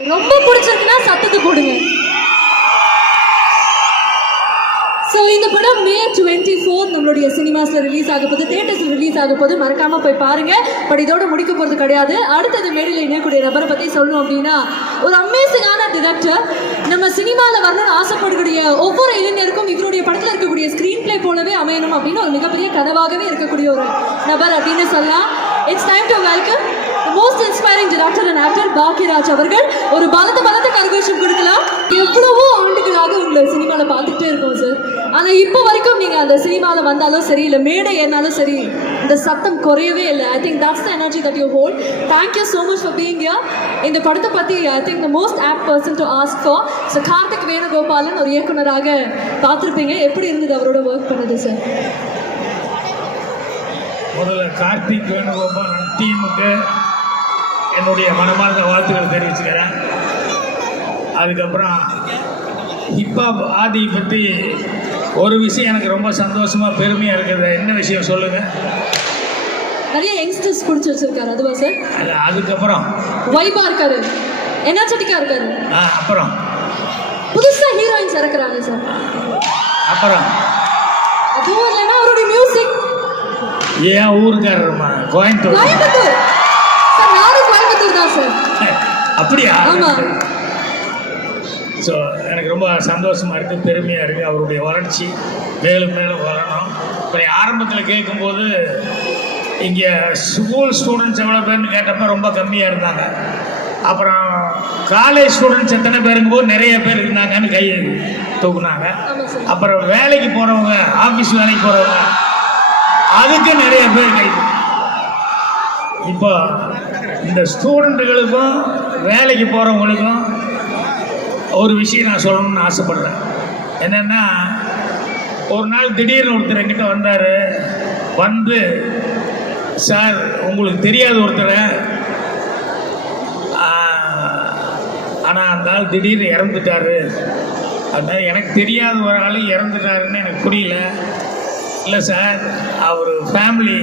ரொம்ப பிடிச்சிருக்குன்னா சத்தத்தை போடுங்க. ஸோ இந்த படம் May 24 நம்மளுடைய சினிமாஸில் ரிலீஸ் ஆக போகுது, தியேட்டர்ஸில் ரிலீஸ் ஆக போகுது. மறக்காமல் போய் பாருங்கள். பட் இதோட முடிக்க போகிறது கிடையாது. அடுத்தது மேடையில் இணையக்கூடிய நபரை பற்றி சொல்லணும் அப்படின்னா, ஒரு அமேசிங்கான டிரெக்டர். நம்ம சினிமாவில் வரணும்னு ஆசைப்படக்கூடிய ஒவ்வொரு இளைஞருக்கும் இவருடைய படத்தில் இருக்கக்கூடிய ஸ்க்ரீன் பிளே போலவே அமையணும் அப்படின்னு ஒரு மிகப்பெரிய கனவாகவே இருக்கக்கூடிய ஒரு நபர் அப்படின்னு சொல்லலாம். It's time to welcome most inspiring director and actor Bhagyaraj அவர்கள். ஒரு பலத்த கரகோஷம் கொடுக்கலாம். எவ்வளவோ ஆண்டுகளாக உங்களை சினிமாவில் பார்த்துட்டே இருக்கோம் சார். ஆனால் இப்போ வரைக்கும் நீங்கள் அந்த சினிமாவில் வந்தாலும் சரி, இல்லை மேடை ஏறினாலும் சரி, இந்த சத்தம் குறையவே இல்லை. I think that's the energy that you hold. Thank you so much for being here. இந்த படத்தை பற்றி I think the most apt person to ask for. So Karthik Venugopalan ஒரு இயக்குனராக பார்த்துருப்பீங்க. எப்படி இருந்தது அவரோட ஒர்க் பண்ணது சார்? முதல்ல கார்த்திக் வேணுகோபால் டீமுக்கு என்னுடைய மனமார்ந்த வாழ்த்துக்களை தெரிவிச்சுக்கிறேன். அதுக்கப்புறம் ஹிப்ஹாப் ஆதி பற்றி ஒரு விஷயம் எனக்கு ரொம்ப சந்தோஷமாக பெருமையாக இருக்குது. என்ன விஷயம் சொல்லுங்கள்? நிறைய யங்ஸ்டர்ஸ் பிடிச்சி வச்சிருக்காரு, அதுவா சார்? அதுக்கப்புறம் வைபா இருக்காரு, எனர்ஜெட்டிக்காக இருக்காரு. அப்புறம் புதுசாக ஹீரோயின்ஸ் இறக்குறாங்க சார். அப்புறம் அதுவும் இல்லைன்னா அவருடைய மியூசிக். ஏன் ஊருக்காரருமா? கோயம்புத்தூர் சார். நானும் கோயம்புத்தூர் தான் சார். அப்படியா? ஆமாம். ஸோ எனக்கு ரொம்ப சந்தோஷமாக இருக்குது, பெருமையாக இருக்குது. அவருடைய வளர்ச்சி மேலும் மேலும் வரணும். இப்போ ஆரம்பத்தில் கேட்கும்போது இங்கே ஸ்கூல் ஸ்டூடெண்ட்ஸ் எவ்வளோ பேர்னு கேட்டப்போ ரொம்ப கம்மியாக இருந்தாங்க. அப்புறம் காலேஜ் ஸ்டூடெண்ட்ஸ் எத்தனை பேருங்கும்போது நிறைய பேர் இருந்தாங்கன்னு கை தூக்குனாங்க. அப்புறம் வேலைக்கு போகிறவங்க, ஆஃபீஸ் வேலைக்கு போகிறவங்க, அதுக்கு நிறைய பேர் கை. இப்போ இந்த ஸ்டூடெண்ட்டுகளுக்கும் வேலைக்கு போகிறவங்களுக்கும் ஒரு விஷயம் நான் சொல்லணும்னு ஆசைப்படுறேன். என்னென்னா, ஒரு நாள் திடீர்னு ஒருத்தர் என்கிட்ட வந்தார். வந்து, சார் உங்களுக்கு தெரியாத ஒருத்தரை, ஆனால் அந்த ஆள் திடீர்னு இறந்துட்டார். அதனால் எனக்கு தெரியாத ஒரு ஆள் இறந்துட்டாருன்னு எனக்கு புரியல. இல்லை சார், அவர் ஃபேமிலி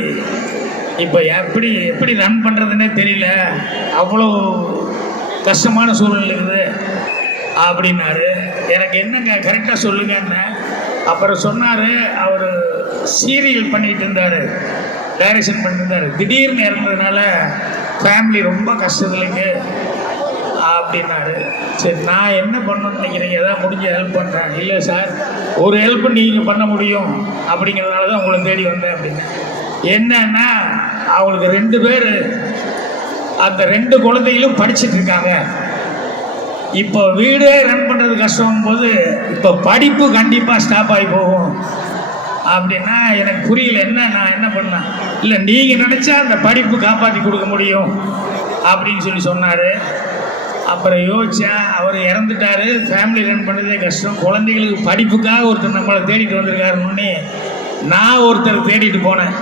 இப்போ எப்படி ரன் பண்ணுறதுன்னே தெரியல, அவ்வளோ கஷ்டமான சூழ்நிலை இருக்குது அப்படின்னாரு. எனக்கு என்னங்க கரெக்டாக சொல்லுங்கன்னு. அப்புறம் சொன்னார், அவர் சீரியல் பண்ணிகிட்டு இருந்தார், டைரக்ஷன் பண்ணியிருந்தார். திடீர்னு இறந்ததுனால ஃபேமிலி ரொம்ப கஷ்டத்துலங்க அப்படின்னாரு. சரி, நான் என்ன பண்ணணும்னு நினைக்கிறீங்க? எதாவது முடிஞ்ச ஹெல்ப் பண்ணுறேன். இல்லை சார், ஒரு ஹெல்ப் நீங்கள் பண்ண முடியும் அப்படிங்கிறதுனால தான் உங்களை தேடி வந்தேன் அப்படின்னு. என்னன்னா, அவங்களுக்கு 2 பேர், அந்த 2 குழந்தைகளும் படிச்சுட்டு இருக்காங்க. இப்போ வீடே ரன் பண்ணுறது கஷ்டம் போது இப்போ படிப்பு கண்டிப்பாக ஸ்டாப் ஆகி போகும் அப்படின்னா எனக்கு புரியல. நான் என்ன பண்ணேன்? இல்லை, நீங்கள் நினச்சா அந்த படிப்பு காப்பாற்றி கொடுக்க முடியும் அப்படின்னு சொன்னார். அப்புறம் யோசித்தேன், அவர் இறந்துட்டார், ஃபேமிலி ரன் பண்ணுறதே கஷ்டம், குழந்தைகளுக்கு படிப்புக்காக ஒருத்தர் நம்மளை தேடிட்டு வந்திருக்காருன்னு நான் ஒருத்தர் தேடிட்டு போனேன்.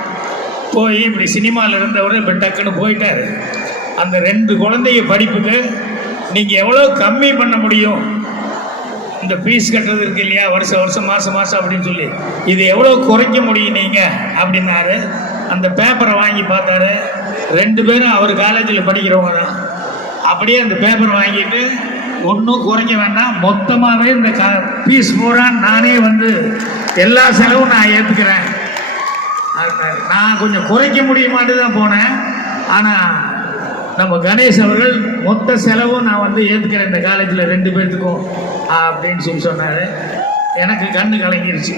போய் இப்படி சினிமாவில் இருந்தவர் இப்போ டக்குன்னு போயிட்டார். அந்த 2 குழந்தைங்க படிப்புக்கு நீங்கள் எவ்வளோ கம்மி பண்ண முடியும்? இந்த ஃபீஸ் கட்டுறது இருக்கு இல்லையா, வருஷம் மாதம் அப்படின்னு சொல்லி, இது எவ்வளோ குறைக்க முடியும் நீங்கள் அப்படின்னாரு. அந்த பேப்பரை வாங்கி பார்த்தாரு. 2 பேரும் அவர் காலேஜில் படிக்கிறவங்க தான். அப்படியே அந்த பேப்பர் வாங்கிட்டு, ஒன்றும் குறைக்க வேண்டாம், மொத்தமாகவே இந்த ஃபீஸ் பூரா நானே வந்து எல்லா செலவும் நான் ஏற்றுக்கிறேன். நான் கொஞ்சம் குறைக்க முடியுமான்னு தான் போனேன். ஆனால் நம்ம கணேஷ் அவர்கள் மொத்த செலவும் நான் வந்து ஏற்றுக்கிறேன் இந்த காலேஜில் 2 பேர்த்துக்கும் அப்படின்னு சொன்னார். எனக்கு கண்ணு கலங்கிருச்சு.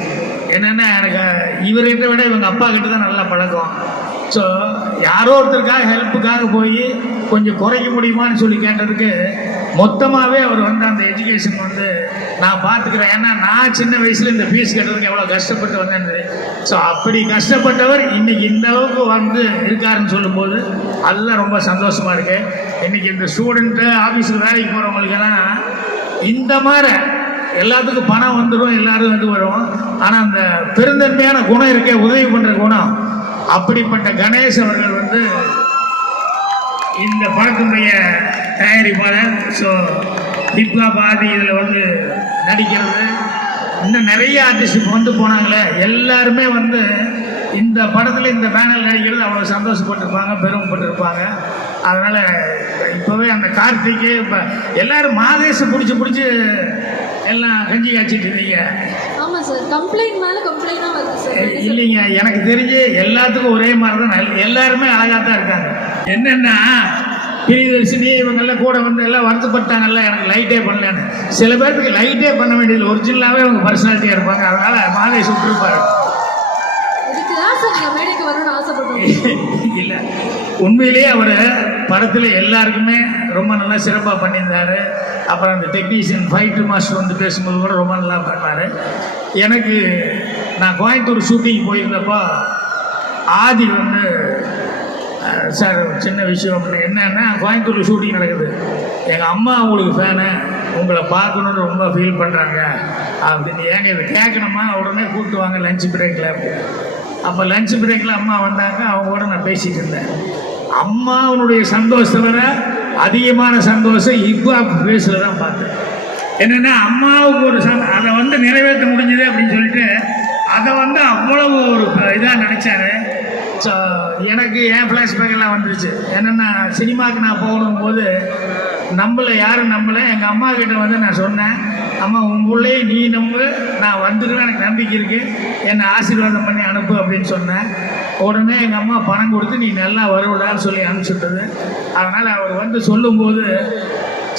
என்னென்னா, எனக்கு இவர்கிட்ட விட இவங்க அப்பா கிட்ட தான் நல்லா பழக்கம். ஸோ யாரோ ஒருத்தருக்காக ஹெல்ப்புக்காக போய் கொஞ்சம் குறைக்க முடியுமான்னு சொல்லி கேட்டதுக்கு மொத்தமாகவே அவர் வந்து அந்த எஜுகேஷன் வந்து நான் பார்த்துக்கிறேன். ஏன்னா நான் சின்ன வயசில் இந்த ஃபீஸ் கட்டுறதுக்கு எவ்வளோ கஷ்டப்பட்டு வந்தேன். ஸோ அப்படி கஷ்டப்பட்டவர் இன்றைக்கி இந்த அளவுக்கு வந்து இருக்காருன்னு சொல்லும்போது அதுதான் ரொம்ப சந்தோஷமாக இருக்குது. இன்றைக்கி இந்த ஸ்டூடெண்ட்டு, ஆஃபீஸுக்கு வேலைக்கு போகிறவங்களுக்கெல்லாம் இந்த மாதிரி எல்லாத்துக்கும் பணம் வந்துடும், எல்லோரும் வந்து வரும். ஆனால் அந்த பெருந்தன்மையான குணம் இருக்கே, உதவி பண்ணுற குணம், அப்படிப்பட்ட கணேஷ் அவர்கள் வந்து இந்த படத்தினுடைய தயாரிப்பாளர். ஸோ ஹிப்ஹாப் ஆதி இதில் வந்து நடிக்கிறது. இன்னும் நிறைய ஆர்டிஸ்ட் வந்து போனாங்களே, எல்லாருமே வந்து இந்த படத்தில் இந்த பேனல் நடிக்கிறது அவ்வளோ சந்தோஷப்பட்டிருப்பாங்க, பெருமைப்பட்டிருப்பாங்க. அதனால் இப்போவே அந்த கார்த்திக்கு இப்போ எல்லாரும் மாதேஷை பிடிச்சி எல்லாம் கஞ்சி காய்ச்சிட்டு இருந்தீங்க. ஆமா சார், கம்ப்ளைண்ட் மேல கம்ப்ளைண்டா வருது சார். இல்லைங்க, எனக்கு தெரிஞ்சு எல்லாத்துக்கும் ஒரே மாதிரி தான், எல்லாருமே அழகாக தான் இருக்காங்க. என்னென்னா பிரியதர்ஷினி இவங்கெல்லாம் கூட வந்து எல்லாம் வருத்தப்பட்டாங்கல்ல, எனக்கு லைட்டே பண்ணலன்னு. சில பேருக்கு லைட்டே பண்ண வேண்டியது, ஒரிஜினலாகவே அவங்க பர்சனாலிட்டியாக இருப்பாங்க. அதனால் மாதேஷ் விட்டுருப்பாரு. இதுக்குதான் சார் நீங்கள் மேடைக்கு வரணும்னு ஆசைப்பட்டோம். இல்லை, உண்மையிலேயே அவர் படத்தில் எல்லாருக்குமே ரொம்ப நல்லா சிறப்பாக பண்ணியிருந்தார். அப்புறம் அந்த டெக்னீஷியன் ஃபைட்டர் மாஸ்டர் வந்து பேசும்போது கூட ரொம்ப நல்லா பண்ணார். எனக்கு நான் கோயம்புத்தூர் ஷூட்டிங் போயிருந்தப்போ ஆதி வந்து சார் ஒரு சின்ன விஷயம் அப்படின்னு என்னன்னா, கோயம்புத்தூரில் ஷூட்டிங் நடக்குது, எங்கள் அம்மா உங்களுக்கு ஃபேனு, உங்களை பார்க்கணுன்னு ரொம்ப ஃபீல் பண்ணுறாங்க அப்படின்னு. ஏங்க இதை கேட்கணுமா, உடனே கூப்பிட்டு வாங்க லஞ்ச் பிரேக்கில். அப்போ லஞ்ச் பிரேக்கில் அம்மா வந்தாங்க, அவங்க கூட நான் பேசிகிட்டு இருந்தேன். அம்மாவுடைய சந்தோஷத்தை விட அதிகமான சந்தோஷம் இப்போ ஃபேஸில் தான் பார்த்தேன். என்னென்னா அம்மாவுக்கு ஒரு அதை வந்து நிறைவேற்ற முடிஞ்சது அப்படின்னு சொல்லிட்டு அதை வந்து அவ்வளவு ஒரு இதாக நினச்சாரு. ஸோ எனக்கு என் ஃப்ளாஷ்பேக்கெல்லாம் வந்துருச்சு. என்னென்னா சினிமாவுக்கு நான் போகணும் போது யாரும் நம்பலை. எங்கள் அம்மா கிட்ட வந்து நான் சொன்னேன், அம்மா உங்களுள்ளே நீ நம்பு, நான் வந்துடுவேன், எனக்கு நம்பிக்கை இருக்குது, என்னை ஆசீர்வாதம் பண்ணி அனுப்பு அப்படின்னு சொன்னேன். உடனே எங்கள் அம்மா பணம் கொடுத்து நீ நல்லா வருவிடான்னு சொல்லி அனுப்பிச்சுட்டது. அதனால் அவர் வந்து சொல்லும்போது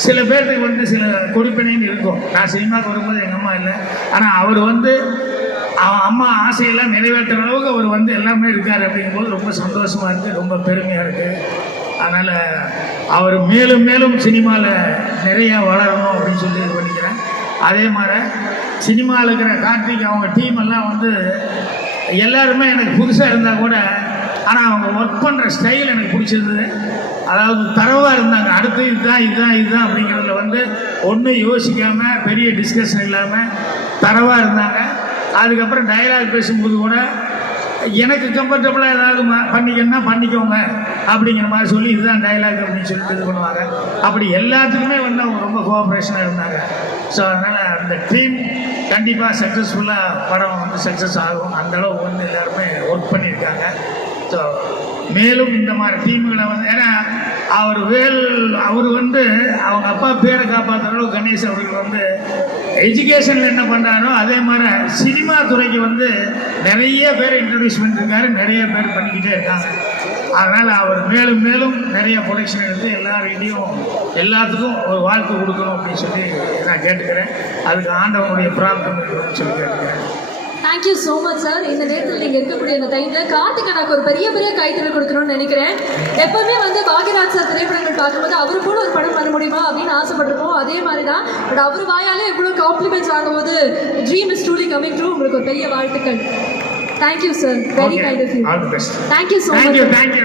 சில பேர்த்துக்கு வந்து சில கொடுப்பினைன்னு இருக்கும். நான் சினிமாவுக்கு வரும்போது எங்கள் அம்மா இல்லை, ஆனால் அவர் வந்து அம்மா ஆசையெல்லாம் நிறைவேற்ற அளவுக்கு அவர் வந்து எல்லாமே இருக்கார். அப்படிங்கும்போது ரொம்ப சந்தோஷமாக இருக்குது, ரொம்ப பெருமையாக இருக்குது. அதனால் அவர் மேலும் மேலும் சினிமாவில் நிறையா வளரணும் அப்படின்னு சொல்லி இது பண்ணிக்கிறேன். அதே மாதிரி சினிமாவில் இருக்கிற கார்த்திக் அவங்க டீம் எல்லாம் வந்து எல்லாருமே எனக்கு புதுசாக இருந்தால் கூட, ஆனால் அவங்க ஒர்க் பண்ணுற ஸ்டைல் எனக்கு பிடிச்சிருந்தது. அதாவது தரவாக இருந்தாங்க. அடுத்து இதுதான் அப்படிங்கிறதுல வந்து ஒன்றும் யோசிக்காமல் பெரிய டிஸ்கஷன் இல்லாமல் தரவாக இருந்தாங்க. அதுக்கப்புறம் டயலாக் பேசும்போது கூட எனக்கு கம்ஃபர்டபுளாக ஏதாவது பண்ணிக்கணும்னா பண்ணிக்கோங்க அப்படிங்கிற மாதிரி சொல்லி இதுதான் டயலாக் அப்படின்னு சொல்லிட்டு இது பண்ணுவாங்க. அப்படி எல்லாத்துக்குமே வந்து அவங்க ரொம்ப கோஆப்ரேஷனாக இருந்தாங்க. ஸோ அதனால் அந்த டீம் கண்டிப்பாக சக்ஸஸ்ஃபுல்லாக படம் வந்து சக்ஸஸ் ஆகும். அந்தளவுக்கு வந்து எல்லாருமே ஒர்க் பண்ணியிருக்காங்க. ஸோ மேலும் இந்த மாதிரி டீமுகளை வந்து, ஏன்னா அவர் வந்து அவங்க அப்பா பேரை காப்பாற்றுற அளவுக்கு கணேஷ் அவர்கள் வந்து எஜுகேஷனில் என்ன பண்ணுறாரோ அதே மாதிரி சினிமா துறைக்கு வந்து நிறைய பேர் இன்ட்ரடியூஸ் பண்ணியிருக்காரு, நிறைய பேர் பண்ணிக்கிட்டே இருக்காங்க. அதனால் அவர் மேலும் மேலும் நிறைய ப்ரொடக்ஷன் எடுத்து எல்லாத்துக்கும் ஒரு வாழ்க்கை கொடுக்கணும் அப்படின்னு சொல்லி நான் கேட்டுக்கிறேன். அதுக்கு ஆண்டவனுடைய பிரார்த்தனை இருக்குன்னு சொல்லி கேட்டுக்கிறேன். Thank you so much sir. இந்த நேரத்தில் நீங்கள் இருக்கக்கூடிய அந்த டைமில் கார்த்திக் எனக்கு ஒரு பெரிய கைத்தறி கொடுக்கணும்னு நினைக்கிறேன். எப்போவுமே வந்து பாக்யராஜ் சார் திரைப்படங்கள் பார்க்கும்போது அவரு கூட ஒரு படம் பண்ண முடியுமா அப்படின்னு ஆசைப்பட்டிருப்போம். அதே மாதிரி தான். பட் அவர் வாயாலே இவ்வளோ காம்ப்ளிமெண்ட்ஸ் வாங்கும்போது dream is truly coming true. உங்களுக்கு ஒரு பெரிய வாழ்த்துக்கள். Thank you sir, very kind of you. All the best. Thank you so much. Thank you.